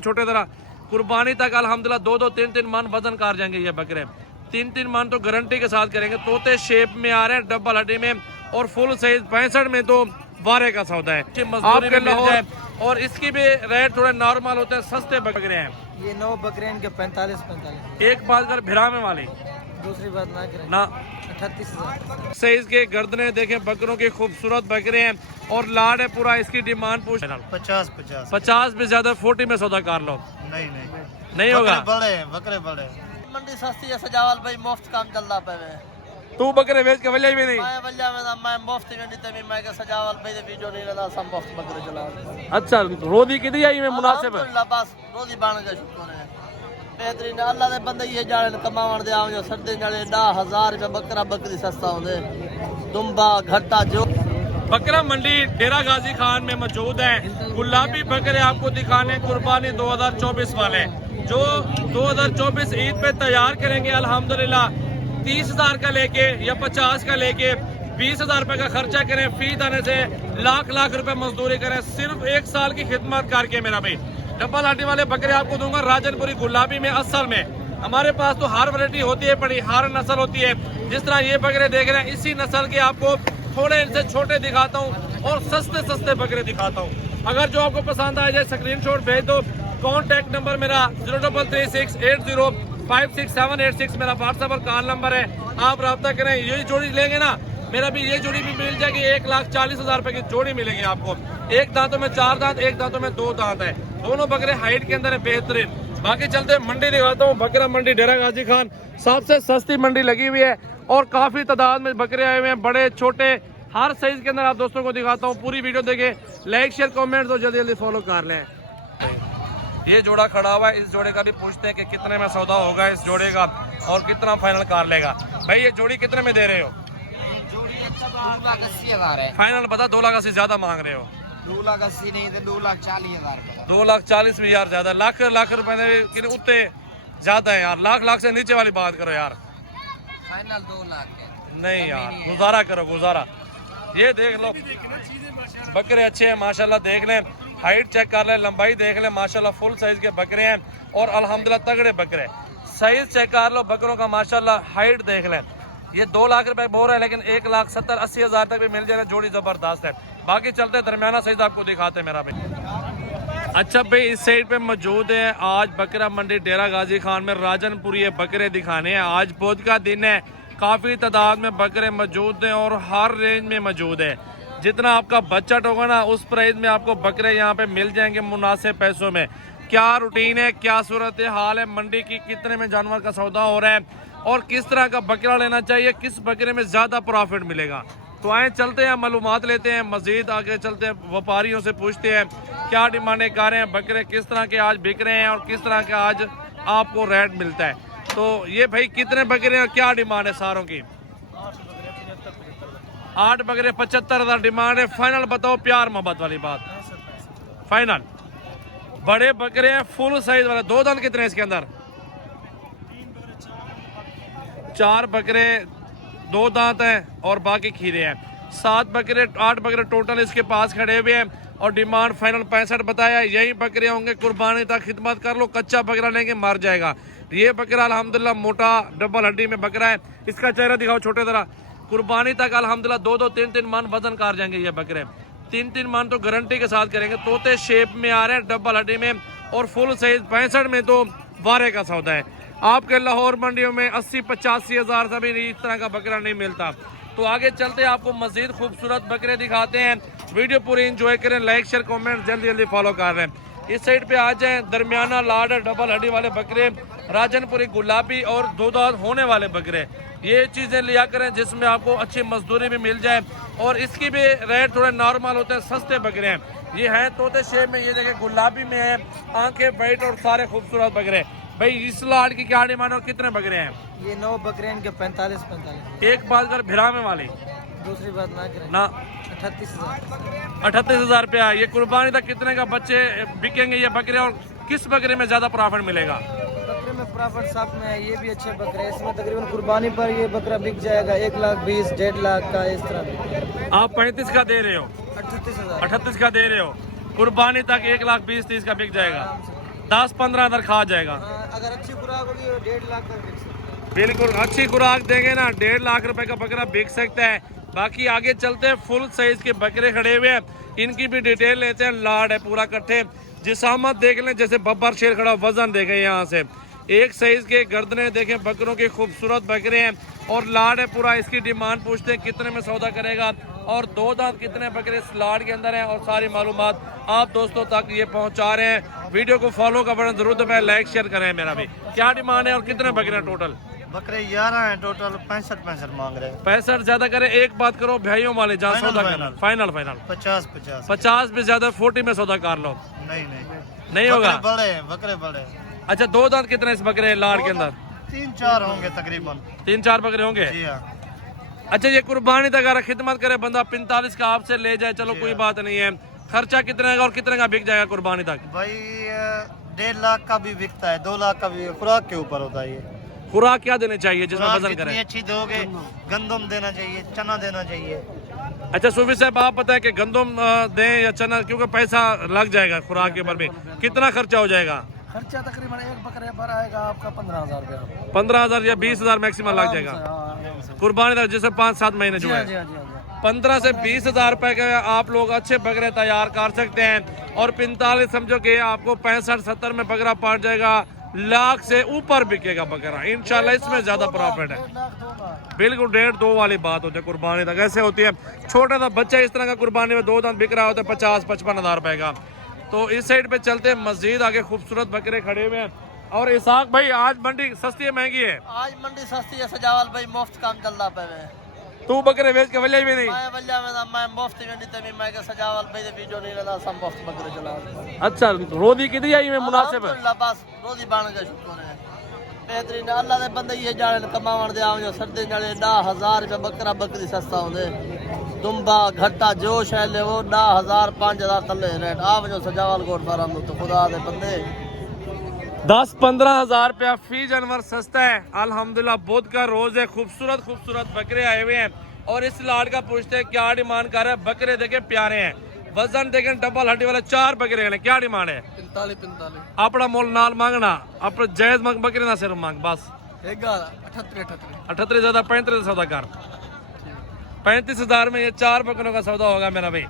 छोटे तरह कुर्बानी तक अल्हम्दुलिल्लाह 2-2, 3-3 मन वजन कर जाएंगे ये बकरे। 3-3 मन तो गारंटी के साथ करेंगे। तोते शेप में आ रहे हैं, डबल हड्डी में और फुल साइज 65 में तो वारे का सौदा है। मजदूरी भी मिल जाए और इसकी भी रेट थोड़े नॉर्मल होते हैं, सस्ते बकरे हैं। ये 9 बकरे इनके 45। एक बात कर भिरामे वाली, दूसरी बात ना करें ना 38,000 साइज के गर्दने देखें, बकरों की खूबसूरत बकरे हैं और लाड है पूरा। इसकी डिमांड पूछ 50 भी ज्यादा 40 में सौदा कर लो। नहीं होगा। बकरे बड़े मंडी सस्ती है सजावल भाई, मुफ्त काम चलता पे तू बकरे बेच के वल्ले भी नहीं। मैं वल्ले में मैं मुफ्त में नहीं तभी मैं के सजावल भाई दे वीडियो नहीं लगा, सब मुफ्त बकरे चला। अच्छा रोदी कितनी आई में मुनासिब है? अल्लाह बस रोदी बाण का शुक्र है, बेहतरीन अल्लाह दे बंदे ये जाने कमावन दे आओ जो सर्दी नाले 10,000 रुपए बकरा बकरी सस्ता होंदे। दुम्बा घट्टा जो बकरा मंडी डेरा गाजी खान में मौजूद है। गुलाबी बकरे आपको दिखाने कुर्बानी 2024 वाले, जो 2024 ईद पे तैयार करेंगे अल्हम्दुलिल्लाह। 30,000 का लेके या 50 का लेके 20,000 रुपए का खर्चा करें, फी दाने से लाख रुपए मजदूरी करें, सिर्फ 1 साल की खिदमत करके। मेरा भाई डबल हड्डी वाले बकरे आपको दूंगा राजनपुरी गुलाबी में। असल में हमारे पास तो हर वैरायटी होती है, बड़ी हर नस्ल होती है। जिस तरह ये बकरे देख रहे हैं, इसी नस्ल के आपको थोड़े इनसे छोटे दिखाता हूँ और सस्ते बकरे दिखाता हूँ। अगर जो आपको पसंद आए जाए स्क्रीनशॉट भेज दो। कॉन्टेक्ट नंबर मेरा 033680568786 मेरा व्हाट्सएप और कॉल नंबर है, आप रब्ता करें। यही जोड़ी लेंगे ना, मेरा भी ये जोड़ी भी मिल जाएगी। 1,40,000 रुपए की जोड़ी मिलेगी आपको। एक दांतों में 4 दांत, एक दांतों में 2 दांत है। दोनों बकरे हाइट के अंदर है बेहतरीन। बाकी चलते मंडी दिखाता हूँ। बकरा मंडी डेरा गाजी खान सबसे सस्ती मंडी लगी हुई है और काफी तादाद में बकरे आए हुए हैं, बड़े छोटे हर साइज के अंदर आप दोस्तों को दिखाता हूँ। पूरी वीडियो देखें, लाइक शेयर कमेंट तो जल्दी फॉलो कर लें। ये जोड़ा खड़ा हुआ है, इस जोड़े का भी पूछते हैं कि कितने में सौदा होगा इस जोड़े का और कितना फाइनल कर लेगा। भाई ये जोड़ी कितने में दे रहे हो? फाइनल बता। 2 लाख से ज्यादा मांग रहे हो? 2,80,000 नहीं तो 2,40,000 रुपए। 2,40,000 में यार ज्यादा, लाख रुपए उतने ज्यादा है यार। लाख से नीचे वाली बात करो यार। फाइनल 2 लाख नहीं यार, गुजारा करो गुजारा। ये देख लो बकरे अच्छे हैं माशाल्लाह, देख लें, हाइट चेक कर लें, लंबाई देख लें माशाल्लाह, फुल साइज के बकरे हैं और अल्हम्दुलिल्लाह तगड़े बकरे। साइज चेक कर लो बकरों का माशाल्लाह, हाइट देख लें। ये 2 लाख रुपए बोल रहा है, लेकिन 1,70,000-80,000 तक भी मिल जाएगा। जोड़ी जबरदस्त है। बाकी चलते दरमियाना साइज आपको दिखाते हैं मेरा भाई। अच्छा भाई इस साइड पे मौजूद है आज बकरा मंडी डेरा गाजी खान में राजनपुरी ये बकरे दिखाने हैं। आज बुध का दिन है, काफी तादाद में बकरे मौजूद हैं और हर रेंज में मौजूद है। जितना आपका बजट होगा ना उस प्राइस में आपको बकरे यहाँ पे मिल जाएंगे मुनासिब पैसों में। क्या रूटीन है, क्या सूरत हाल है मंडी की, कितने में जानवर का सौदा हो रहा है और किस तरह का बकरा लेना चाहिए, किस बकरे में ज्यादा प्रॉफिट मिलेगा। तो आए चलते हैं, मालूमात लेते हैं, मजीद आगे चलते हैं, व्यापारियों से पूछते हैं क्या डिमांडें कर रहे हैं, बकरे किस तरह के आज बिक रहे हैं और किस तरह का आज आपको रेट मिलता है। तो ये भाई कितने बकरे हैं और क्या डिमांड है सारों की? 8 बकरे 75,000 डिमांड है। फाइनल बताओ, प्यार मोहब्बत वाली बात फाइनल। बड़े बकरे हैं फुल साइज वाले। 2 दांत कितने हैं इसके अंदर? 4 बकरे 2 दांत हैं और बाकी खीरे हैं। 8 बकरे टोटल इसके पास खड़े हुए हैं और डिमांड फाइनल 65 बताया। यही बकरे होंगे, कुर्बानी तक खिदमत कर लो। कच्चा बकरा लेंगे मर जाएगा। ये बकरा अल्हम्दुलिल्लाह मोटा डबल हड्डी में बकरा है। इसका चेहरा दिखाओ छोटे तरह। कुर्बानी तक अल्हम्दुलिल्लाह 2-2, 3-3 मन वजन कर जाएंगे ये बकरे। 3-3 मन तो गारंटी के साथ करेंगे। तोते शेप में आ रहे हैं, डबल हड्डी में और फुल साइज 65 में तो वारे का सौदा है। आपके लाहौर मंडियों में 80-85,000 से भी इस तरह का बकरा नहीं मिलता। तो आगे चलते आपको मजीद खूबसूरत बकरे दिखाते हैं। वीडियो पूरी एंजॉय करें, लाइक शेयर कमेंट जल्दी फॉलो कर रहे हैं। इस साइड पे आ जाएं, दरमियाना लाड डबल हड्डी वाले बकरे, राजनपुरी गुलाबी और 2 दांत होने वाले बकरे। ये चीजें लिया करें जिसमें आपको अच्छी मजदूरी भी मिल जाए और इसकी भी रेट थोड़े नॉर्मल होते हैं, सस्ते बकरे हैं। ये हैं तोते शेप में, ये जगह गुलाबी में है, आंखें वाइट और सारे खूबसूरत बकरे। भाई इस लाड की क्या डिमांड और कितने बकरे हैं? ये 9 बकरे इनके 45। एक बात कर भिरामे वाली, दूसरी बात ना करें ना 38,000। 38,000 रुपया। ये कुर्बानी तक कितने का बच्चे बिकेंगे ये बकरे और किस बकरे में ज्यादा प्रॉफिट मिलेगा? बकरे में प्रॉफिट सब में है। ये भी अच्छे बकरे हैं, इसमें तकरीबन कुर्बानी पर ये बकरा बिक जाएगा 1,20,000 1.5 लाख का इस तरह। आप 35 का दे रहे हो? 38,000 38 का दे रहे हो। कुर्बानी तक 1,20,000 30 का बिक जाएगा। 10-15 हज़ार खा जाएगा। अगर अच्छी खुराक होगी तो 1.5 लाख का बिक सकता है। बिल्कुल अच्छी खुराक देंगे ना 1.5 लाख रुपए का बकरा बिक सकता है। बाकी आगे चलते हैं, फुल साइज के बकरे खड़े हुए हैं, इनकी भी डिटेल लेते हैं। लाड है पूरा कट्ठे, जिसामत देख लें जैसे बब्बर शेर खड़ा, वजन देखें यहाँ से एक साइज के, गर्दनें देखें, बकरों के खूबसूरत बकरे हैं और लाड है पूरा। इसकी डिमांड पूछते हैं कितने में सौदा करेगा और 2 दांत कितने बकरे इस लाड के अंदर हैं और सारी मालूमात आप दोस्तों तक ये पहुंचा रहे हैं। वीडियो को फॉलो का बटन जरूर दबाएं, लाइक शेयर करें। मेरा भी क्या डिमांड है और कितने बकरे हैं टोटल? बकरे 11 हैं टोटल, 65 मांग रहे हैं। 65 ज्यादा करें, एक बात करो भाइयों वाले जहाँ सौदा करना, फाइनल 50 भी ज्यादा, 40 में सौदा कर लो। नहीं होगा, बकरे बड़े। अच्छा 2 दांत कितने इस बकरे लाड के अंदर? 3-4 होंगे तकरीबन, 3-4 बकरे होंगे। जी हाँ। अच्छा ये कुर्बानी तक अगर खिदमत करे बंदा 45 का आपसे ले जाए, चलो कोई बात नहीं है, खर्चा कितने का और कितने का बिक जाएगा कुर्बानी तक? भाई 1.5 लाख का भी बिकता है, 2 लाख का भी, खुराक के ऊपर होता है। ये खुराक क्या देनी चाहिए जिसमें वजन करे? अच्छी दोगे, गंदम देना चाहिए, चना देना चाहिए। अच्छा सूफी साहब आप पता है कि गंदम दें या चना, क्योंकि पैसा लग जाएगा खुराक के ऊपर भी, कितना खर्चा हो जाएगा? खर्चा तकरीबन एक बकरे पर आएगा आपका 15,000 रुपया। 15,000 या 20,000 मैक्सिमम लग जाएगा कुर्बानी तक, जैसे 5-7 महीने जो है। 15 से 20,000 रुपए के आप लोग अच्छे बकरे तैयार कर सकते हैं और 45 समझो कि आपको 65-70 में बकरा पड़ जाएगा, लाख से ऊपर बिकेगा बकरा इंशाल्लाह। इसमें ज्यादा प्रॉफिट है, बिल्कुल 1.5-2 वाली बात होती है कुर्बानी तक। ऐसे होती है छोटा सा बच्चा इस तरह का कुर्बानी में 2 दांत बिक रहा होता है 50-55 हज़ार रुपए का। तो इस साइड पे चलते हैं, मस्जिद आगे खूबसूरत बकरे खड़े हुए हैं। और इसाक भाई आज मंडी सस्ती है महंगी है? आज मंडी सस्ती है सजावल भाई, मुफ्त काम चलता पे। तू बकरे बेच के वल्ले भी नहीं? मैं वल्ले में मैं मुफ्त में नहीं तभी मैं के सजावल भाई दे वीडियो नहीं रहता, सब मुफ्त बकरे चला। अच्छा रोदी कितनी आई में मुनासिब है? अल्लाह बस रोजी बाण का शुक्र है, बेहतरीन अल्लाह दे बंदे ये जाने कमावन दे आओ जो सर्दी नाले 10,000 रुपए बकरा बकरी सस्ता होंदे। दुम्बा घट्टा जो शै ले वो 10,000 5,000 तले रेट आप जो सजावल कोट फार्म तो खुदा दे बंदे 10-15 हज़ार रुपया फी जानवर सस्ता है अल्हम्दुलिल्लाह। बुध का रोज है, खूबसूरत खूबसूरत बकरे आए हुए हैं और इस लाड का पूछते हैं क्या डिमांड कर रहे हैं। बकरे देखें प्यारे हैं, वजन देखें डबल हड्डी वाले 4 बकरे हैं, क्या डिमांड है? 45 अपना मोल नाल मांगना, अपने जायज मांग, बकरे ना सिर्फ मांग बस। 38 ज्यादा 35 सौदा कर, 35,000 में ये 4 बकरों का सौदा होगा मेरा भाई।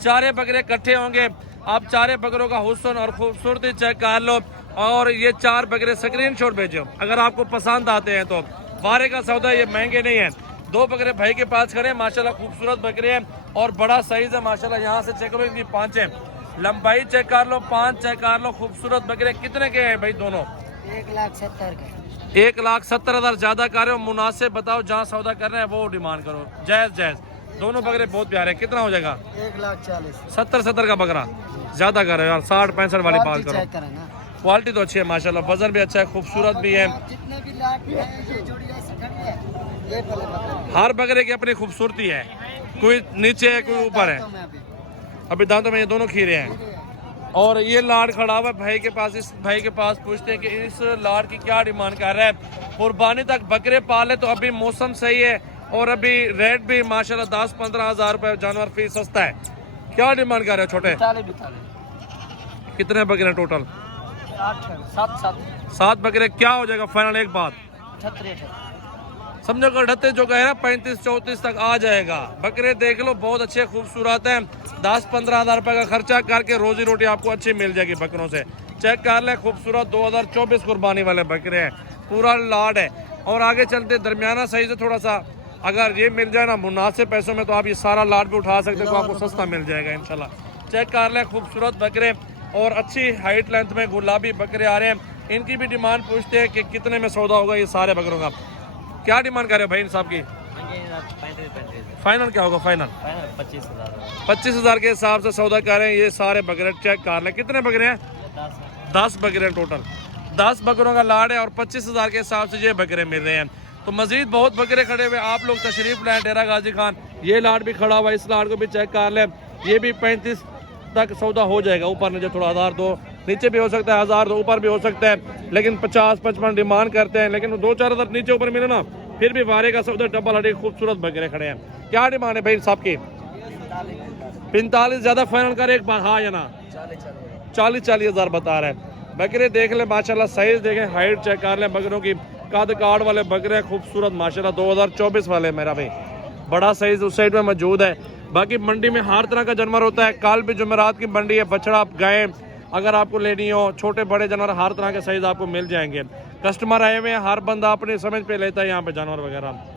4 बकरे इकट्ठे होंगे, आप 4 बकरों का हुस्न और खूबसूरती चेक कर लो और ये 4 बकरे स्क्रीनशॉट भेजो अगर आपको पसंद आते हैं तो। बारे का सौदा ये महंगे नहीं है। 2 बकरे भाई के पास खड़े हैं माशाल्लाह, खूबसूरत बकरे हैं और बड़ा साइज है माशाल्लाह। यहाँ से चेक करो, इनकी 5 है, लंबाई चेक कर लो, 5 चेक कर लो। खूबसूरत बकरे कितने के हैं भाई दोनों? 1,70,000 के। 1,70,000 ज्यादा कर रहे हो, मुनासिब बताओ, जहाँ सौदा कर रहे हैं वो डिमांड करो, जायज जायज। दोनों बकरे बहुत प्यारे हैं, कितना हो जाएगा? 1,40,000। 70 का बकरा ज्यादा कर रहे हो यार, 60-65 वाली बात करो। क्वालिटी तो अच्छी है माशाल्लाह, वजन भी अच्छा है, खूबसूरत भी है। जितने भी लाट हैं ये जोड़ी ऐसी खड़ी है, ये पहले बकरे। हर बकरे की अपनी खूबसूरती है, कोई नीचे है कोई ऊपर है। अभी दांतों में ये दोनों खीरे हैं और ये लाड खड़ा हुआ है भाई के पास। इस भाई के पास पूछते हैं कि इस लाड की क्या डिमांड कर रहा है। कुर्बानी तक बकरे पाले तो अभी मौसम सही है और अभी रेट भी माशाल्लाह 10-15 हज़ार रुपए जानवर फी सस्ता है। क्या डिमांड कर रहे हो छोटे? 42 कितने बकरे टोटल? 7 बकरे। क्या हो जाएगा फाइनल? एक बात 38 समझो, गढ़ते जो कह रहा 35-34 तक आ जाएगा। बकरे देख लो बहुत अच्छे खूबसूरत हैं, 10-15 हज़ार रुपए का खर्चा करके रोजी रोटी आपको अच्छी मिल जाएगी बकरों से। चेक कर ले, खूबसूरत 2024 कुर्बानी वाले बकरे हैं, पूरा लाड है। और आगे चलते दरमियाना साइज है थोड़ा सा, अगर ये मिल जाए ना मुनासिब पैसों में तो आप ये सारा लाड भी उठा सकते हो, तो आपको सस्ता मिल जाएगा इंशाल्लाह। चेक कर ले, खूबसूरत बकरे और अच्छी हाइट लेंथ में गुलाबी बकरे आ रहे हैं। इनकी भी डिमांड पूछते हैं कि कितने में सौदा होगा ये सारे बकरों का। क्या डिमांड कर रहे हो भाई इन साहब की? 35 फाइनल क्या होगा? फाइनल 25,000। 25,000 के हिसाब से सौदा कर रहे हैं ये सारे बकरे। चेक कर ले, कितने बकरे हैं? 10 बकरे टोटल, 10 बकरों का लाड है और 25,000 के हिसाब से ये बकरे मिल रहे हैं। तो मजीद बहुत बकरे खड़े हुए, आप लोग तशरीफ लाए डेरा गाजी खान। ये लाड भी खड़ा हुआ है, इस लाड को भी चेक कर ले, ये भी 35 तक सौदा हो जाएगा। ऊपर नीचे थोड़ा 1,000 दो नीचे भी हो सकता है, 1,000 दो ऊपर भी हो सकता है, लेकिन 50-55 डिमांड करते हैं। लेकिन 2-4 हज़ार नीचे ऊपर मिले ना फिर भी वारे का सौदा डबल हड्डी खूबसूरत बकरे खड़े हैं। क्या डिमांड है भाई साहब की? 45 ज्यादा फाइनल कर एक बार, हाँ या ना? 40,000 बता रहा है। बकरे देख ले माशाल्लाह, साइज देखें, हाइट चेक कर लें बकरों की, कद काट वाले बकरे खूबसूरत माशाल्लाह, 2024 वाले मेरा भाई, बड़ा साइज उस साइड में मौजूद है। बाकी मंडी में हर तरह का जानवर होता है, कल भी जुमेरात की मंडी है, बछड़ा गाय अगर आपको लेनी हो, छोटे बड़े जानवर हर तरह के साइज आपको मिल जाएंगे। कस्टमर आए हुए हैं, हर बंदा अपनी समझ पे लेता है यहाँ पे जानवर वगैरह।